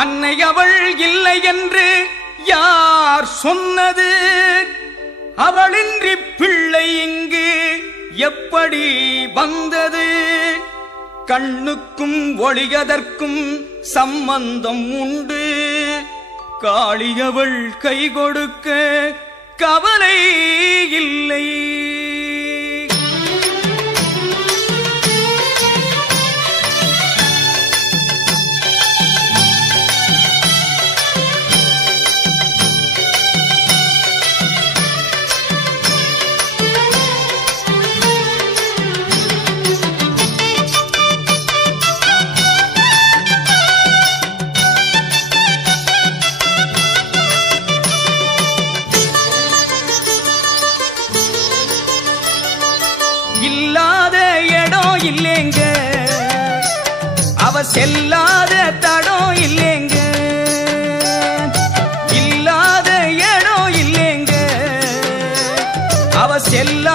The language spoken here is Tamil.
அன்னை அவள் இல்லை என்று யார் சொன்னது? அவளின்றி பிள்ளை இங்கு எப்படி வந்தது? கண்ணுக்கும் ஒளியதற்கும் சம்பந்தம் உண்டு. காளியவள் கை கொடுக்க கவலை இல்லை. இல்லாத இடம் இல்லேங்க, அவ செல்லாத தடம் இல்லேங்க. இல்லாத இடம் இல்லேங்க, அவ செல்ல